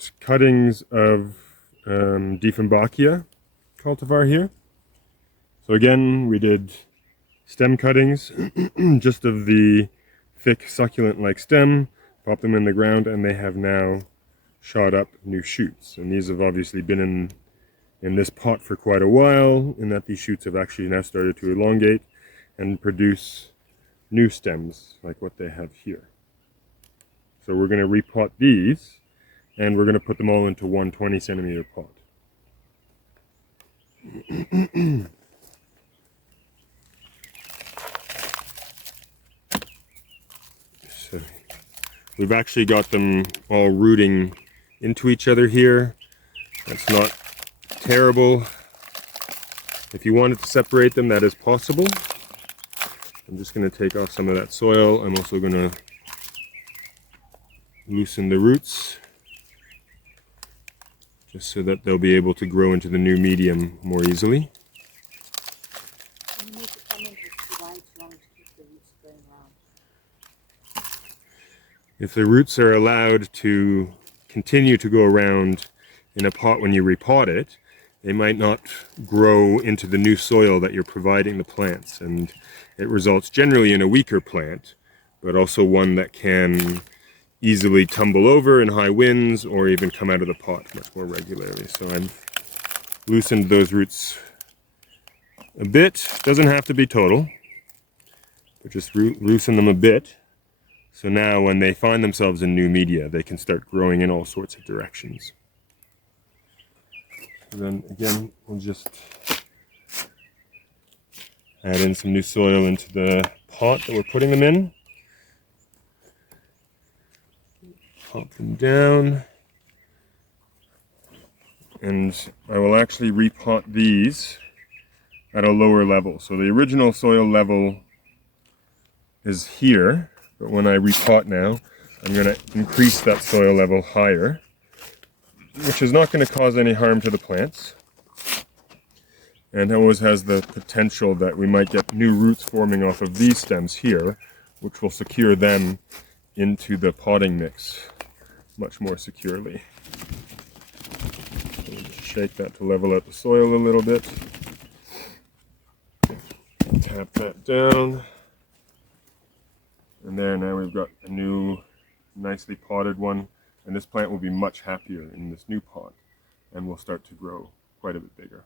got cuttings of Dieffenbachia cultivar here. So again, we did stem cuttings, just of the thick succulent-like stem, pop them in the ground, and they have now shot up new shoots. And these have obviously been in this pot for quite a while, in that these shoots have actually now started to elongate and produce new stems like what they have here. So we're going to repot these, and we're going to put them all into one 20-centimeter pot. So we've actually got them all rooting into each other here. That's not terrible. If you wanted to separate them, that is possible. I'm just going to take off some of that soil. I'm also going to loosen the roots, just so that they'll be able to grow into the new medium more easily. If the roots are allowed to continue to go around in a pot when you repot it, they might not grow into the new soil that you're providing the plants, and it results generally in a weaker plant, but also one that can easily tumble over in high winds or even come out of the pot much more regularly. So I've loosened those roots a bit. Doesn't have to be total, but just loosen them a bit. So now when they find themselves in new media, they can start growing in all sorts of directions. And then again, we'll just add in some new soil into the pot that we're putting them in. Pop them down. And I will actually repot these at a lower level. So the original soil level is here, but when I repot now, I'm going to increase that soil level higher, which is not going to cause any harm to the plants, and always has the potential that we might get new roots forming off of these stems here, which will secure them into the potting mix much more securely. So just shake that to level out the soil a little bit. Tap that down. And there, now we've got a new nicely potted one, and this plant will be much happier in this new pot and will start to grow quite a bit bigger.